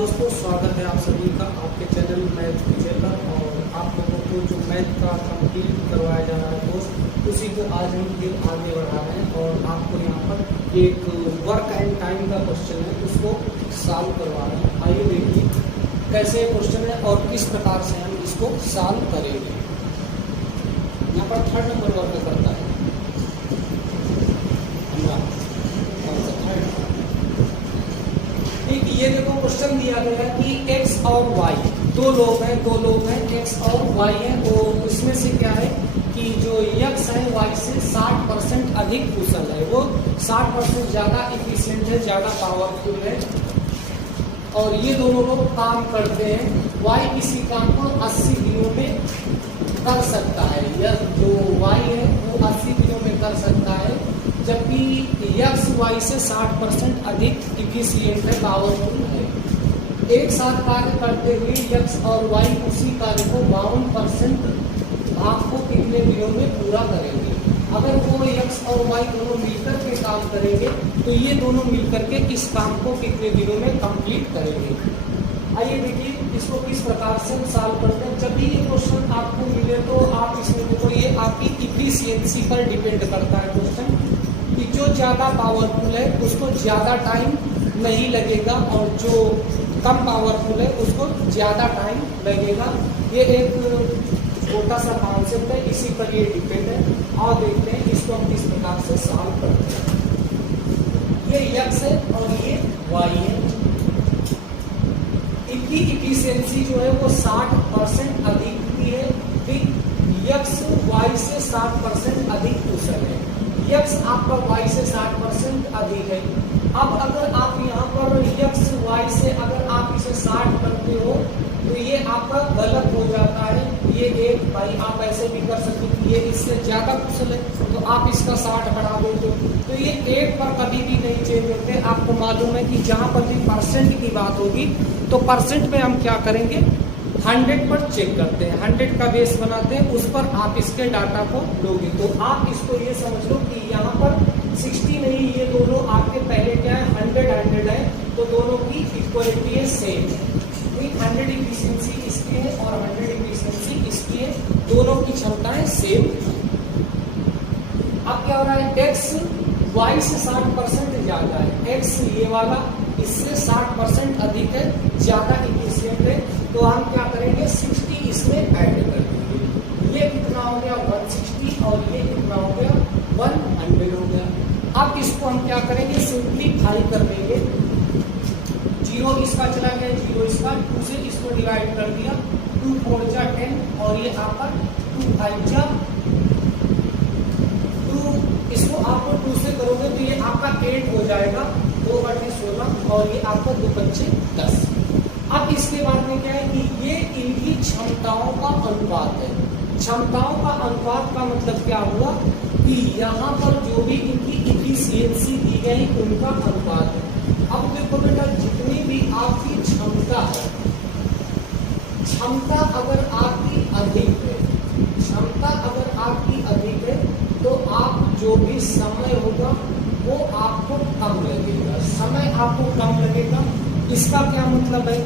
दोस्तों, स्वागत है आप सभी का आपके चैनल मैथ विजय पर। और आप लोगों को जो मैथ का कंप्लीट करवाया जा रहा है दोस्त, उसी को आज हम फिर आगे बढ़ा रहे हैं। और आपको यहाँ पर एक वर्क एंड टाइम का क्वेश्चन है, उसको सॉल्व करवा रहे हैं। आइए देखिए कैसे क्वेश्चन है और किस प्रकार से हम इसको सॉल्व करेंगे। यहाँ पर 3rd नंबर वर्क करता है। ये देखो क्वेश्चन दिया गया है कि x और y दो लोग हैं x और y है। तो इसमें से क्या है कि जो x है y से 60% अधिक कुशल है, वो 60% ज़्यादा इफिशिएंट है, ज़्यादा पावरफुल है। और ये दोनों लोग काम करते हैं। y किसी काम को 80 दिनों में कर सकता है, या जो y है वो 80 दिनों में कर सकता है, जबकि x y से 60% अधिक इफिशिएंट है, पावरफुल है। एक साथ कार्य करते हुए x और y उसी कार्य को 52% भाग को कितने दिनों में पूरा करेंगे। अगर वो x और y दोनों मिलकर के काम करेंगे तो ये दोनों मिलकर के इस काम को कितने दिनों में कंप्लीट करेंगे। आइए देखिए इसको किस प्रकार से हम सॉल्व करते हैं। जब भी ये क्वेश्चन आपको मिले तो आप इसमें देखो, ये आपकी इफिशियंसी पर डिपेंड करता है क्वेश्चन, कि जो ज़्यादा पावरफुल है उसको ज़्यादा टाइम नहीं लगेगा और जो कम पावरफुल है उसको ज़्यादा टाइम लगेगा। ये एक छोटा सा कॉन्सेप्ट है, इसी पर ये डिपेंड है। और देखते हैं इसको हम किस प्रकार से सॉल्व करते हैं। ये x है और ये y है। इनकी इफिशियंसी जो है वो 60% अधिक की है। x y से 60% अधिक कुशल है। x आपका y से 60% अधिक है। अब अगर आप यहाँ पर x y से अगर आप इसे 60 करते हो तो ये आपका गलत हो जाता है। ये एक भाई आप ऐसे भी कर सकते हो, ये इससे ज़्यादा कुशल है तो आप इसका 60 बढ़ा देते हो, तो ये एक पर कभी भी नहीं चेंज होते। आपको मालूम है कि जहाँ पर भी परसेंट की बात होगी तो परसेंट में हम क्या करेंगे, 100 पर चेक करते हैं, 100 का बेस बनाते हैं, उस पर आप इसके डाटा को लोगे। तो आप इसको ये समझ लो कि यहाँ पर 60 नहीं, ये दोनों आपके पहले क्या है 100 है, तो दोनों की इक्वलिटी है, सेम है। 100 इफिशियंसी इसकी है और 100 इफिशियंसी इसकी है, दोनों की क्षमताएं सेम। अब क्या हो रहा है, x y से 60% ज्यादा है, x ये वाला इससे 60% अधिक है, ज्यादा इफिशिएंट है। तो हम क्या करेंगे, 60 इसमें ऐड कर देंगे। ये कितना हो गया 160 और ये कितना हो गया 100 हो गया। अब इसको हम क्या करेंगे, सिंप्लीफाई कर देंगे। 0 इसका चला गया, 0 इसका, 2 से इसको डिवाइड कर दिया, 2 4 जा 10 और ये आपका 2 5 जा 2, इसको आपको 2 से करोगे तो ये आपका 8 हो जाएगा, 2 बटे 16 और ये आपका 2 बच्चे 10। अब इसके बाद में क्या है कि ये इनकी क्षमताओं का अनुपात है। क्षमताओं का अनुपात का मतलब क्या हुआ कि यहाँ पर जो भी इनकी इफिशियंसी दी गई उनका अनुपात है। अब देखो बेटा, जितनी भी आपकी क्षमता है, क्षमता अगर आपकी अधिक है, क्षमता अगर आपकी अधिक है तो आप जो भी समय होगा वो आपको कम लगेगा, समय आपको कम लगेगा। इसका क्या मतलब है,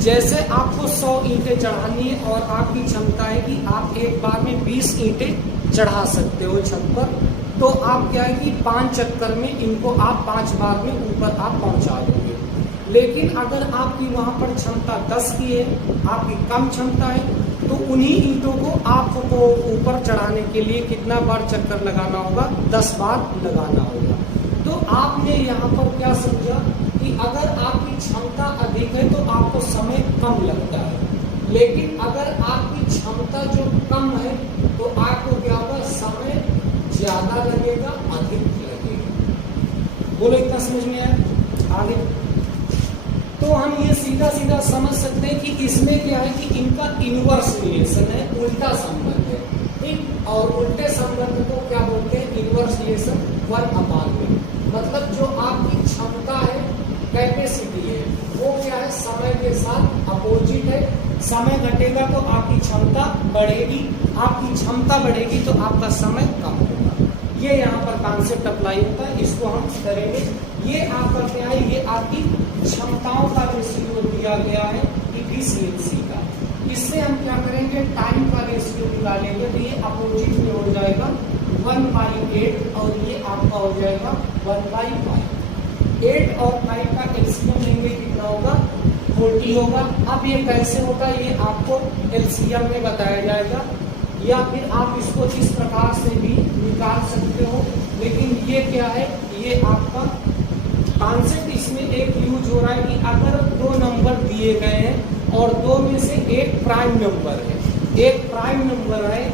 जैसे आपको 100 ईंटें चढ़ानी है और आपकी क्षमता है कि आप एक बार में 20 ईंटें चढ़ा सकते हो छत पर, तो आप क्या है कि 5 चक्कर में इनको आप 5 बार में ऊपर आप पहुंचा दोगे। लेकिन अगर आपकी वहां पर क्षमता 10 की है, आपकी कम क्षमता है, तो उन्हीं ईंटों को आपको ऊपर चढ़ाने के लिए कितना बार चक्कर लगाना होगा, 10 बार लगाना होगा। तो आपने यहाँ पर क्या समझा कि अगर आपकी क्षमता अधिक है तो आपको समय कम लगता है, लेकिन अगर आपकी क्षमता जो कम है तो आपको क्या होगा, समय ज्यादा लगेगा, अधिक लगेगा। बोलो इतना समझ में आया? आगे तो हम ये सीधा सीधा समझ सकते हैं कि इसमें क्या है कि इनका इनवर्स रिलेशन है, उल्टा संबंध है, ठीक। और उल्टे संबंध को क्या बोलते हैं, इनवर्स रिलेशन 1/में। मतलब जो आपकी क्षमता है, कैपेसिटी है, वो क्या है, समय के साथ अपोजिट है। समय घटेगा तो आपकी क्षमता बढ़ेगी, आपकी क्षमता बढ़ेगी तो आपका समय कम होगा। ये यहाँ पर कॉन्सेप्ट अप्लाई होता है, इसको हम करेंगे। ये आपका क्या है, ये आपकी क्षमताओं का रेशियो दिया इनके टाइम का रेशियो निकालेंगे तो ये अपोजिट में हो जाएगा 1/8 और ये आपका हो जाएगा 1/5। 8 और 5 का एलसीएम लेंगे कितना होगा 40 होगा। अब ये कैसे होगा ये आपको एलसीएम में बताया जाएगा, या फिर आप इसको इस प्रकार से भी निकाल सकते हो। लेकिन ये क्या है, ये आपका कॉन्सेप्ट इसमें एक यूज हो रहा है कि अगर दो नंबर दिए गए हैं और दो में से एक प्राइम नंबर है, एक प्राइम नंबर है,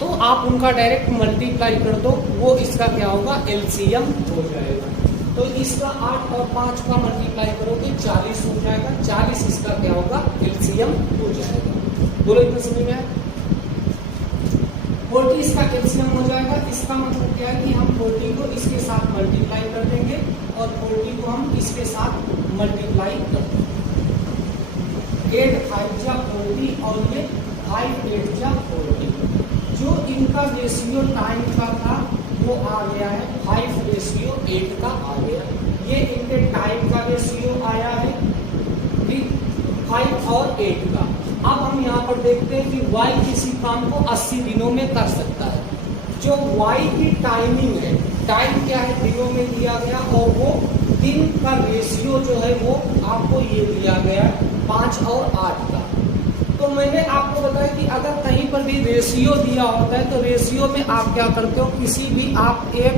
तो आप उनका डायरेक्ट मल्टीप्लाई कर दो, वो इसका क्या होगा एलसीएम हो जाएगा। तो इसका 8 और 5 का मल्टीप्लाई करोगे 40 हो जाएगा, 40 इसका क्या होगा एलसीएम हो जाएगा। बोलो इतना समझ में आया। 40 इसका एलसीएम हो जाएगा। इसका मतलब क्या है कि हम 40 को इसके साथ मल्टीप्लाई कर देंगे और 40 को हम इसके साथ मल्टीप्लाई कर देंगे। 8 5 जा 40 और ये 5 8 जा 40। जो इनका रेशियो टाइम का था वो आ गया है 5:8 का आ गया। ये इनके टाइम का रेशियो आया है 5 और 8 का। अब हम यहाँ पर देखते हैं कि y किसी काम को 80 दिनों में कर सकता है। जो y की टाइमिंग है, टाइम क्या है दिनों में दिया गया, और वो दिन का रेशियो जो है वो आपको ये दिया गया 5 और 8 का। तो मैंने आपको बताया कि अगर कहीं पर भी रेशियो दिया होता है तो रेशियो में आप क्या करते हो, किसी भी आप एक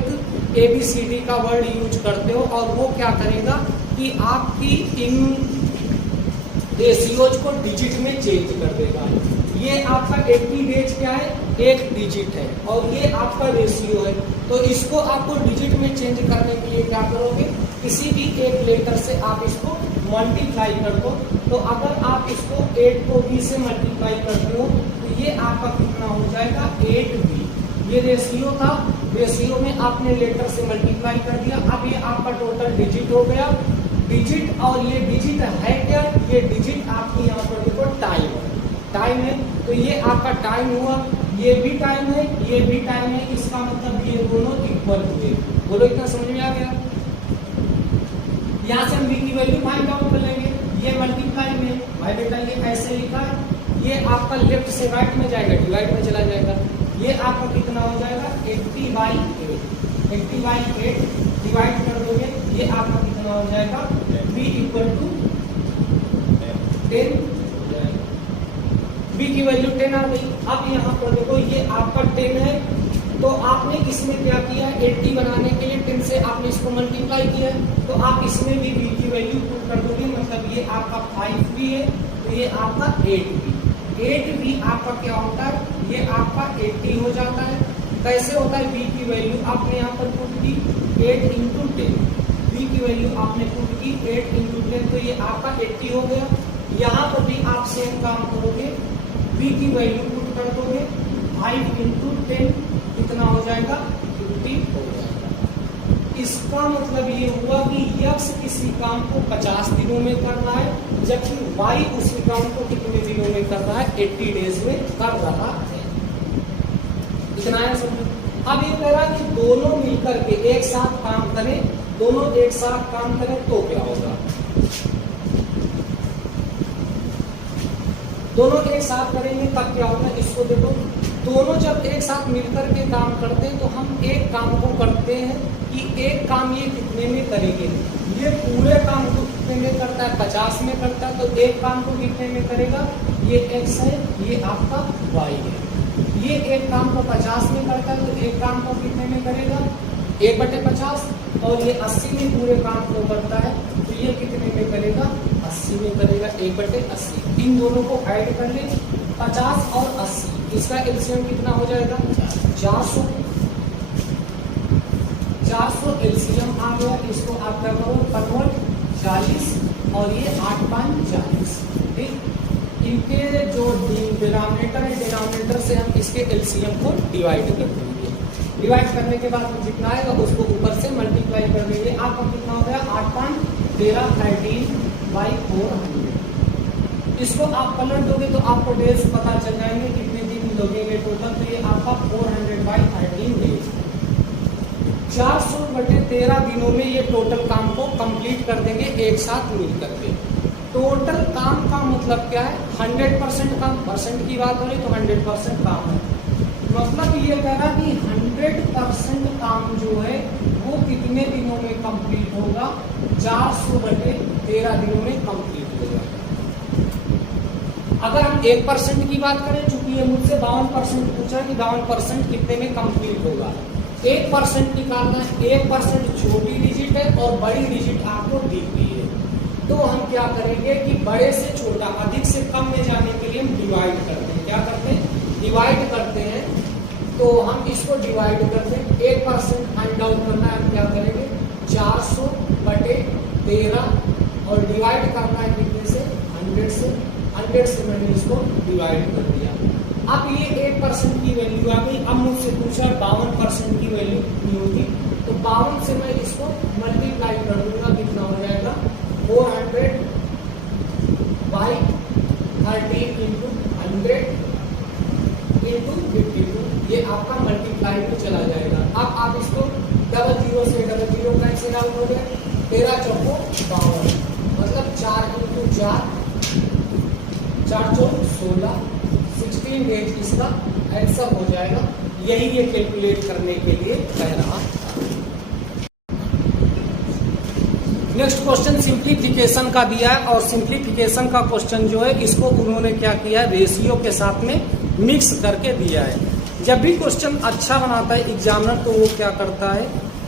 ABCD का वर्ड यूज करते हो और वो क्या करेगा कि आपकी इन रेशियोज को डिजिट में चेंज कर देगा। ये आपका 80 डेज क्या है, एक डिजिट है और ये आपका रेशियो है। तो इसको आपको डिजिट में चेंज करने के लिए क्या करोगे, किसी भी एक लेटर से आप इसको मल्टीप्लाई कर दो। तो अगर आप इसको 8 को b से मल्टीप्लाई करते हो तो ये आपका कितना हो जाएगा 8b। ये रेशियो था, रेशियो में आपने लेटर से मल्टीप्लाई कर दिया। अब ये आपका टोटल डिजिट हो गया। डिजिट और ये डिजिट है क्या, ये डिजिट आपकी यहाँ पर देखो टाइम है, टाइम है। तो ये आपका टाइम हुआ, ये भी टाइम है, ये भी टाइम है। इसका मतलब ये दोनों इक्वल हुए। बोलो इतना समझ में आ गया। यहाँ से हम v की वैल्यू फाइंड आउट कर लेंगे। ये मल्टीप्लाई में भाई बेटा ये ऐसे लिखा है, ये आपका लेफ्ट से राइट में जाएगा, डिवाइड में चला जाएगा। ये आपका कितना हो जाएगा 80/8। 80/8 डिवाइड कर दोगे, ये आपका कितना हो जाएगा v = 10। v की वैल्यू 10 आ गई। अब यहाँ पर देखो ये आपका 10 है, तो आपने इसमें क्या किया, 80 बनाने के लिए 10 से आपने इसको मल्टीप्लाई किया है। तो आप इसमें भी v की वैल्यू पुट कर दोगे, मतलब ये आपका 5v है तो ये आपका 8v। 8v आपका क्या होता है, ये आपका 80 हो जाता है। कैसे होता है v की वैल्यू, आपने यहाँ पर पुट की 8 × 10। v की वैल्यू आपने पुट की 8 × 10 तो ये आपका 80 हो गया। यहाँ पर भी आप सेम काम करोगे, v की वैल्यू पुट कर दोगे 5 × 10 कितना हो जाएगा 50 हो जाएगा। इसका मतलब ये हुआ कि यक्ष किसी काम को 50 दिनों में कर रहा है, जबकि y उसी काम को कितने दिनों में कर रहा है 80 डेज में कर रहा है। इतना है समझो। अब ये कह रहा है कि दोनों मिलकर के एक साथ काम करें, दोनों एक साथ काम करें तो क्या होगा, दोनों एक साथ करेंगे तब क्या होगा। इसको देखो, दोनों जब एक साथ मिलकर के काम करते हैं तो हम एक काम को करते हैं कि एक काम ये कितने में करेंगे। ये पूरे काम को कितने में करता है 50 में करता है, तो एक काम को कितने में करेगा, ये x है, ये आपका y है। ये एक काम को 50 में करता है तो एक काम को कितने में करेगा 1/50, और ये 80 में पूरे काम को करता है तो ये कितने में करेगा 80 में करेगा 1/80। इन दोनों को ऐड कर ले 50 और 80, इसका एलसीएम कितना हो जाएगा 400। 400 एलसीएम आ गया। इसको आप क्या करो कन्वर्ट 40 और ये 8 5 40। ठीक, इनके जो डिनोमिनेटर है, डिनोमिनेटर से हम इसके एलसीएम को डिवाइड कर देंगे। डिवाइड करने के बाद जितना आएगा उसको ऊपर से मल्टीप्लाई कर देंगे। आपका कितना हो गया 8 5 13 13/400। इसको आप पलट दोगे तो आपको डेज पता चल जाएंगे कितने दिन लगेंगे टोटल। तो ये आपका 400/13 डेज, 400/13 दिनों में ये टोटल काम को कंप्लीट कर देंगे एक साथ मिल करके। टोटल काम का मतलब क्या है, 100% काम, परसेंट की बात हो रही तो 100% काम है। मतलब ये कह रहा कि 100% काम जो है वो कितने दिनों में कंप्लीट होगा, 400/13 दिनों में कंप्लीट होगा। अगर हम 1% की बात करें, चूंकि ये मुझसे 52% पूछा कि 52% कितने में कंप्लीट होगा, 1% निकालना है। 1% छोटी डिजिट है और बड़ी डिजिट आपको दी हुई है, तो हम क्या करेंगे कि बड़े से छोटा, अधिक से कम में जाने के लिए हम डिवाइड करते हैं। क्या करते हैं? डिवाइड करते हैं। तो हम इसको डिवाइड करते हैं, 1% फाइंड आउट करना है, हम क्या करेंगे 400/13 और डिवाइड करना है कितने से, 100 से। 100 से मैंने इसको डिवाइड कर दिया। अब ये 1% की वैल्यू आ गई। अब मुझसे पूछा 52% की वैल्यू कितनी होगी, तो 52 से मैं इसको मल्टीप्लाई कर दूंगा, कितना हो जाएगा 400/13 इंटू 100 इंटू 52, ये आपका मल्टीप्लाई में चला जाएगा। अब आप इसको 00 से 00 कैंसिल आउट हो गया, 13 चौको 52, मतलब 4 इंटू 4 4 16, 16 डेज इसका आंसर हो जाएगा। यही ये कैलकुलेट करने के लिए कह रहा। नेक्स्ट क्वेश्चन सिंप्लीफिकेशन का दिया है, और सिंप्लीफिकेशन का क्वेश्चन जो है इसको उन्होंने क्या किया है, रेशियो के साथ में मिक्स करके दिया है। जब भी क्वेश्चन अच्छा बनाता है एग्जामिनर, तो वो क्या करता है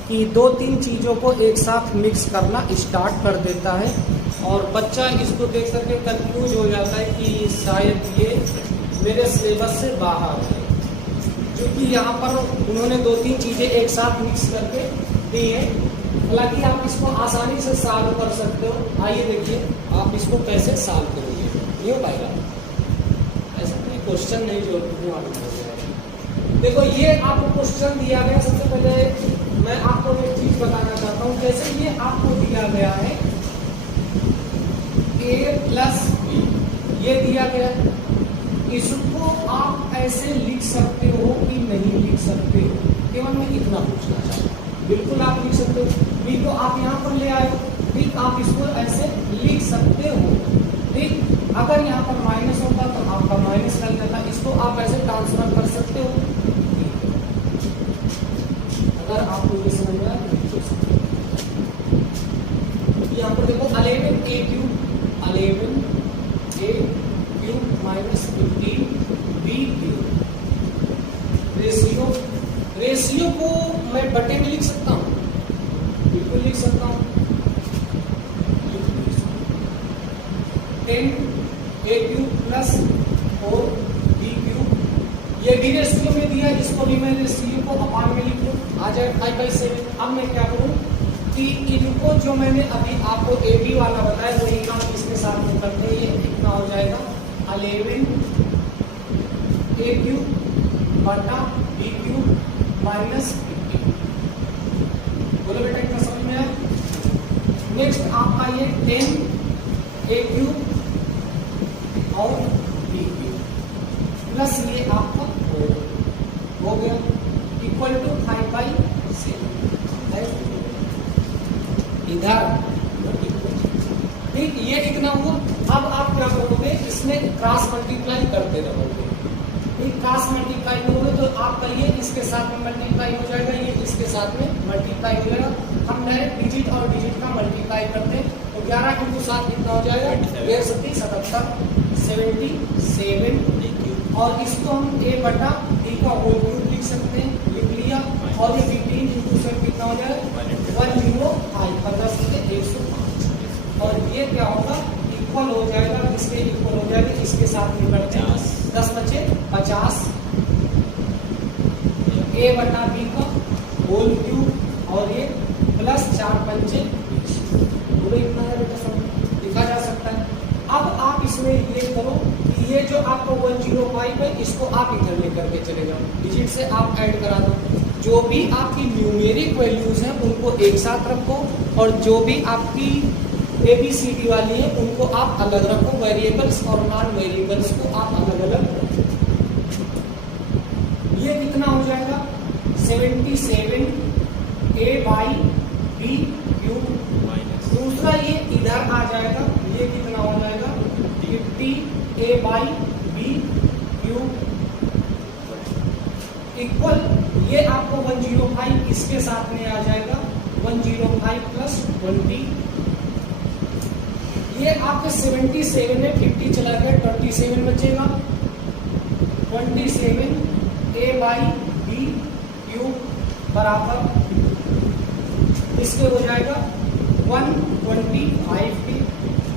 कि 2-3 चीज़ों को एक साथ मिक्स करना स्टार्ट कर देता है, और बच्चा इसको देख करके कंफ्यूज हो जाता है कि शायद ये मेरे सिलेबस से बाहर है, क्योंकि यहाँ पर उन्होंने 2-3 चीज़ें एक साथ मिक्स करके दी है। हालांकि आप इसको आसानी से सॉल्व कर सकते हो। आइए देखिए आप इसको कैसे सॉल्व करोगे। ये हो पाएगा, ऐसा कोई क्वेश्चन नहीं जो मालूम हो जाएगा। देखो ये आपको क्वेश्चन दिया गया, सबसे पहले मैं आपको एक चीज बताना चाहता हूँ। जैसे ये आपको दिया गया है a + b, ये दिया गया है, इसको आप ऐसे लिख सकते हो कि नहीं लिख सकते हो, केवल मैं इतना पूछना चाहता हूँ। बिल्कुल आप लिख सकते हो, b को आप यहाँ पर ले आए हो, ठीक, आप इसको ऐसे लिख सकते हो, ठीक। अगर यहाँ पर माइनस होता तो आपका माइनस लग जाता, इसको आप ऐसे ट्रांसफर कर सकते हो। अगर आपको ये समझ में आया तो यहाँ पर देखो 11a³ माइनस 15b³। रेशियो को मैं बटे में लिख सकता हूँ, बिल्कुल लिख सकता हूँ। 10a³ + 4b³, ये भी रेशियो में दिया है, इसको भी मैं रेशियो को अपान में लिख लूँ, आ जाए 5/7। अब मैं क्या करूँ कि इनको जो मैंने अभी आपको AB वाला बताया वही काम इसके साथ में करते हैं। ये कितना हो जाएगा 11a³/b³ माइनस 15। बोलो बेटा इतना समझ में आया। नेक्स्ट आपका ये 10a³ और b³ प्लस ये आपका हो गया इक्वल टू 5/7 इधर, ठीक। ये कितना हुआ। अब आप क्या करोगे, इसमें क्रॉस मल्टीप्लाई करते रहोगे, ठीक। क्रॉस मल्टीप्लाई करोगे तो आपका ये इसके साथ में मल्टीप्लाई हो जाएगा, ये इसके साथ में मल्टीप्लाई हो जाएगा। हम डायरेक्ट डिजिट और डिजिट का मल्टीप्लाई करते हैं, तो 11 × 7 कितना हो जाएगा 77, और इसको हम a/b का होल क्यूब लिख सकते हैं, लिख लिया। और ये 15 × 7 कितना हो जाएगा 105, 10 से 105। और ये क्या होगा, इक्वल हो जाएगा, इसके इक्वल हो जाएगा, इसके साथ में करते हैं 10 बचे 50 a/b का होल क्यूब, और ये प्लस 4×5 पूरे इतना है बेटा, सब लिखा जा सकता है। अब आप इसमें ये करो कि ये जो आपको 105 है, इसको आप इधर लेकर के चले जाओ, डिजिट से आप ऐड करा दो। जो भी आपकी न्यूमेरिक वैल्यूज हैं उनको एक साथ रखो, और जो भी आपकी ABCD वाली है उनको आप अलग रखो, वेरिएबल्स और नॉन वेरिएबल्स को आप अलग अलग रखो। ये कितना हो जाएगा 77a/b³। दूसरा ये इधर आ जाएगा, ये कितना हो जाएगा 15 बाई बी क्यूब इक्वल, ये आपको 105 इसके साथ में आ जाएगा 105 प्लस 20, ये आपके 77 में 50 चला गया 27 बचेगा, 27 ए बाई बी क्यूब बराबर इसके हो जाएगा 125 के,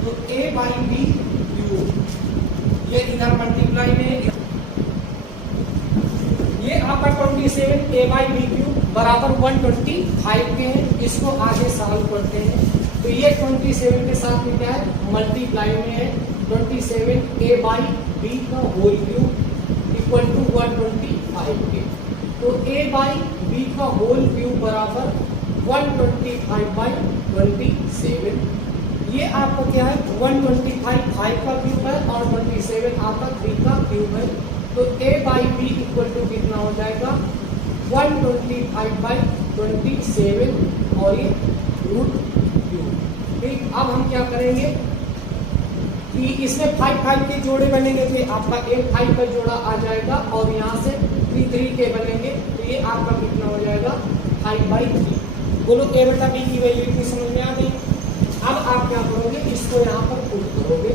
तो ए बाई बी क्यूब ये इधर मल्टीप्लाई में, ये आपका 27 ए बाई बी क्यूब बराबर 125 के हैं, इसको आगे सॉल्व करते हैं, तो ये 27 के साथ में क्या है मल्टीप्लाई में है, 27 ए बाई बी का होल क्यूब इक्वल टू 125 के, तो ए बाई बी का होल क्यूब बराबर 125 बाई 27, ये आपका क्या है 125 5 का क्यूब है और 27 आपका 3 का क्यूब है, तो a by B equal to कितना हो जाएगा 125 बाई 27 और ये रूट क्यूब। ठीक, अब हम क्या करेंगे कि इसमें 5 5 के जोड़े बनेंगे, तो आपका एक 5 का जोड़ा आ जाएगा और यहाँ से 3 3 के बनेंगे, तो ये आपका कितना हो जाएगा 5 बाई 3। बोलो a बटा b की वैल्यू की समझ में आ गई। अब आप क्या करोगे, इसको यहाँ पर पुट करोगे,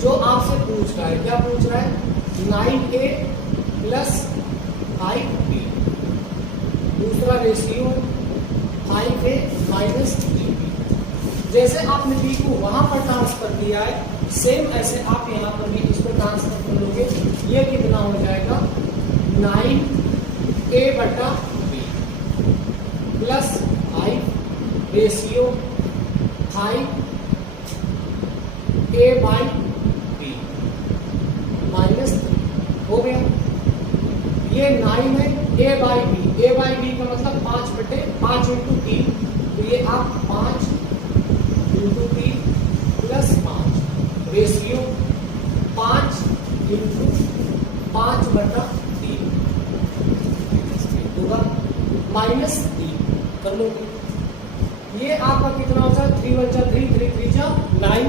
जो आपसे पूछ रहा है, क्या पूछ रहा है 9a प्लस 5b, दूसरा रेशियो 5a माइनस 3b। जैसे आपने b को वहां पर ट्रांसफर किया है, सेम ऐसे आप यहाँ पर भी इसको ट्रांसफर कर लोगे, ये कितना हो जाएगा 9a बटा b plus 5 ratio 5a by b minus 3 हो गया। ये 9 है a बाई बी का मतलब 5 बटे 5 इंटू 3, तो ये आप 5 इंटू 3 प्लस 5 रेशियो 5 इंटू 5 बटा 3 होगा माइनस 3 कर लोगे। ये आपका कितना होता है 3 1 3 3 3 जा 9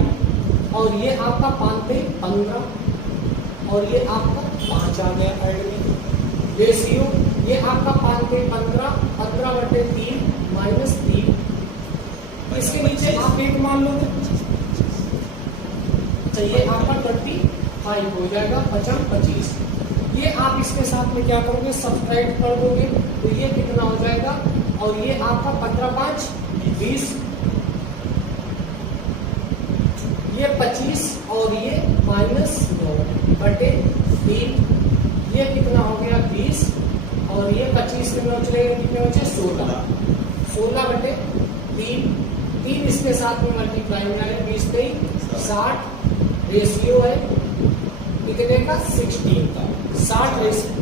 और ये आपका 5 पे 15 और ये आपका 5 आ गया ऐड में। रेशियो ये आपका 5 पे 15 15 बटे 3 माइनस 3, इसके नीचे आप एक मान लोगे, चाहिए आपका 25 हो जाएगा 50 25। ये आप इसके साथ में क्या करोगे सब्ट्रैक्ट कर दोगे, तो ये कितना हो जाएगा, और ये आपका 15 5 20, ये 25 और ये माइनस 9 बटे 3, ये कितना हो गया 20 और ये 25 के 9 चलेगा, कितने बचे 16 बटे 3 इसके साथ में मल्टीप्लाई में आएगा 20 3 60 रेशियो है कितने का 16 का 60 रेशियो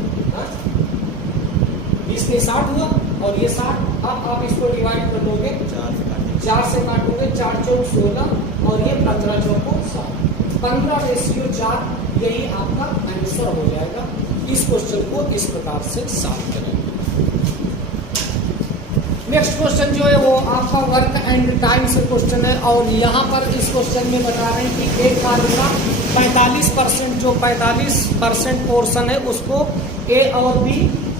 20 में 60 हुआ और ये 60। अब आप इसको डिवाइड कर लोगे 4 से काटोगे 4 चौक 16 और ये 15 चौको 7 15 रेशियो 4, यही आपका आंसर हो जाएगा। इस क्वेश्चन को इस प्रकार से सॉल्व करेंगे। नेक्स्ट क्वेश्चन जो है वो आपका वर्क एंड टाइम से क्वेश्चन है और यहाँ पर इस क्वेश्चन में बता रहे हैं कि एक कार्य का 45% जो 45% पोर्शन है उसको ए और बी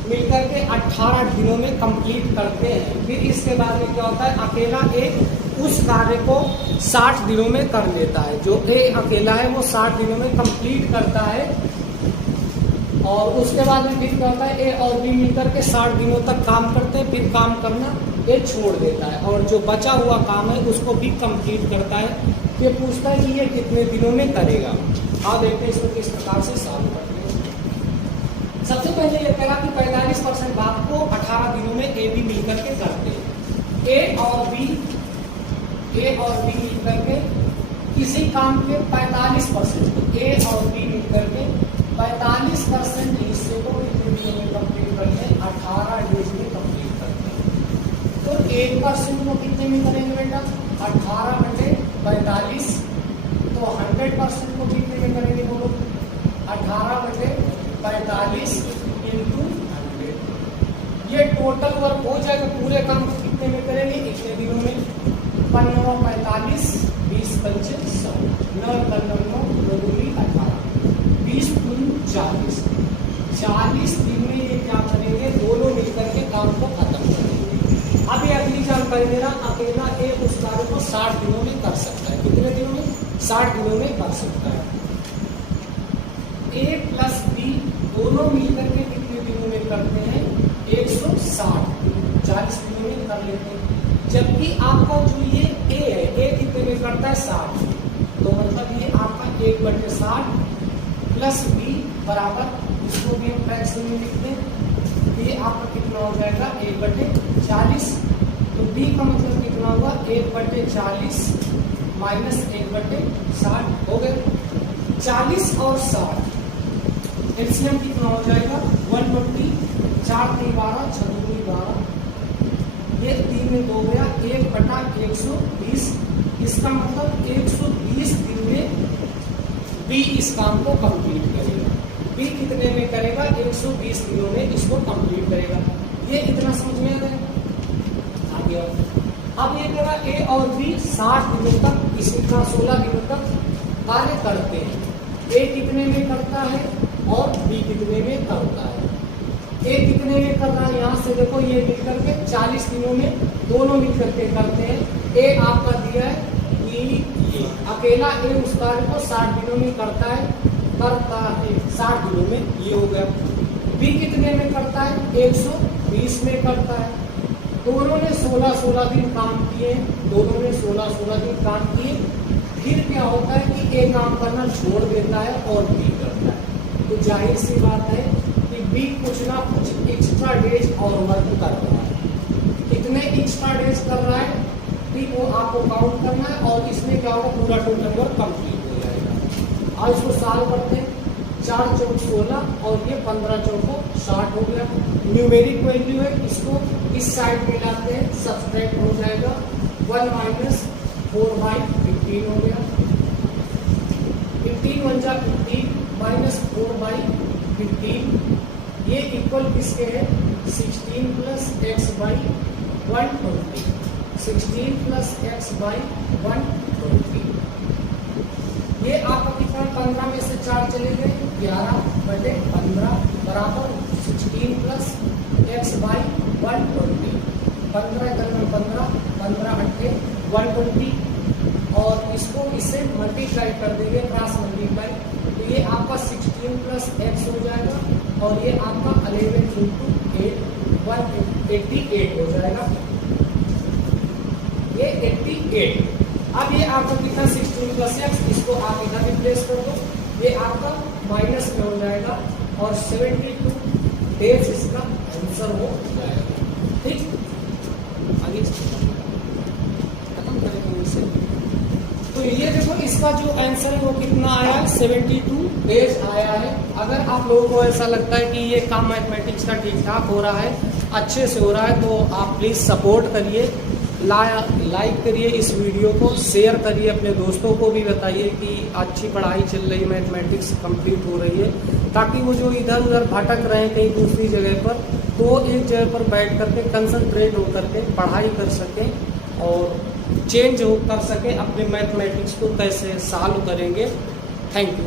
मिलकर के 18 दिनों में कंप्लीट करते हैं। फिर इसके बाद में क्या होता है, अकेला ए उस कार्य को 60 दिनों में कर लेता है। जो ए अकेला है वो 60 दिनों में कंप्लीट करता है और उसके बाद में फिर क्या होता है, ए और बी मिलकर के 60 दिनों तक काम करते हैं, फिर काम करना ए छोड़ देता है और जो बचा हुआ काम है उसको भी कंप्लीट करता है। ये पूछता है कि ये कितने दिनों में करेगा। आप देखते हैं इसको किस प्रकार से सॉल्व करते हैं। सबसे पहले ये कहा कि 45% बात को 18 दिनों में ए बी मिलकर के करते हैं। ए और बी मिलकर के किसी काम के 45% ए और बी मिलकर के 45% हिस्से को कितने दिनों में कंप्लीट करते हैं, 18 डेज में कंप्लीट करते हैं। तो 1% को कितने में करेंगे बेटा, 18 बटे 45, तो 100% को कितने में करेंगे बोलो, 18 बटे 45 इंटू 100। ये टोटल वर्क हो जाएगा, पूरे काम को कितने में करेंगे, इतने दिनों में। 15 45 20 25 100 9 9 9 2 18 40। 40 दिन में ये क्या करेंगे, दोनों मिलकर के काम को खत्म करेंगे। अब ये अगली जानकारी मेरा, अकेला एक उस कार्य को 60 दिनों में कर सकता है। कितने दिनों में? 60 दिनों में कर सकता है। ए प्लस बी दोनों मिलकर के कितने दिनों में करते हैं? 160, 40 दिनों में कर लेते हैं। जबकि आपका जो ये ए है, ए कितने में करता है? 60। तो मतलब ये आपका 1/60 प्लस बी बराबर, इसको भी हम फ्रैक्शन में लिखते हैं, ये आपका कितना हो जाएगा? 1/40। तो बी का मतलब कितना होगा? 1/40 माइनस 1/60 हो गए। 40 और 60 एलसीएम कितना हो जाएगा? 120। 4 3 12, 6 2 12, ये 3 में 2 गया, 1/120। इसका मतलब 120 दिन में बी इस काम को कंप्लीट करेगा। बी कितने में करेगा? 120 दिनों में इसको कंप्लीट करेगा। ये इतना समझ में आ गया? आ गया। अब ये करा ए और बी 60 दिनों तक, इसी तरह 16 दिनों तक कार्य करते हैं। ए कितने में करता है और बी कितने में करता है? ए कितने में कर रहा है? यहाँ से देखो, ये मिलकर के 40 दिनों में दोनों मिलकर के करते हैं। ए आपका दिया है कि ये अकेला ए उस कार्य को 60 दिनों में करता है 60 दिनों में, ये हो गया। बी कितने में करता है? 120 में करता है। दोनों ने 16-16 दिन काम किए, दोनों ने 16-16 दिन काम किए। फिर क्या होता है कि ए काम करना छोड़ देता है और बी करता है। तो जाहिर सी बात है कि बी कुछ ना कुछ एक्स्ट्रा डेज और वर्क कर रहा है। कितने एक्स्ट्रा डेज कर रहा है बी को आपको काउंट करना है, और इसमें क्या होगा? पूरा टोटल वर्क कंप्लीट हो जाएगा। आज इसको सॉल्व करते हैं। 4 चौक 16 और ये 15 चौको 60 हो गया। न्यूमेरिक वैल्यू है, इसको इस साइड में लाते हैं, सब्सट्रैक्ट हो जाएगा। 1 माइनस 4/15 हो गया। 15 1 जा 15 माइनस 4/15, ये इक्वल किसके है? 16 plus x by 120। 16 plus x by 120, ये आपका कितना? 15 में से 4 चले गए, 11/15 बराबर 16 प्लस एक्स बाई 120। 15 × 15, 15 × 120, और इसको इससे मल्टीप्लाई कर देंगे, क्रॉस मल्टीप्लाई, तो ये आपका 16 प्लस एक्स हो जाएगा, और ये आपका 11 × 8 188 हो जाएगा। ये 88। अब ये आपका कितना? 16 प्लस एक्स, इसको आप इधर रिप्लेस कर दो, ये आपका माइनस में हो जाएगा, और 72 डेज इसका आंसर हो जाएगा। ठीक, आगे खत्म करेंगे इसे। तो ये देखो, इसका जो आंसर है वो कितना आया है? 72 डेज आया है। अगर आप लोगों को ऐसा लगता है कि ये काम मैथमेटिक्स का ठीक ठाक हो रहा है, अच्छे से हो रहा है, तो आप प्लीज़ सपोर्ट करिए, लाइक करिए इस वीडियो को, शेयर करिए, अपने दोस्तों को भी बताइए कि अच्छी पढ़ाई चल रही है, मैथमेटिक्स कंप्लीट हो रही है, ताकि वो जो इधर उधर भटक रहे हैं कहीं दूसरी जगह पर, तो एक जगह पर बैठ करके कंसंट्रेट होकर के पढ़ाई कर सकें और चेंज कर सकें, अपने मैथमेटिक्स को कैसे सॉल्व करेंगे। Thank you.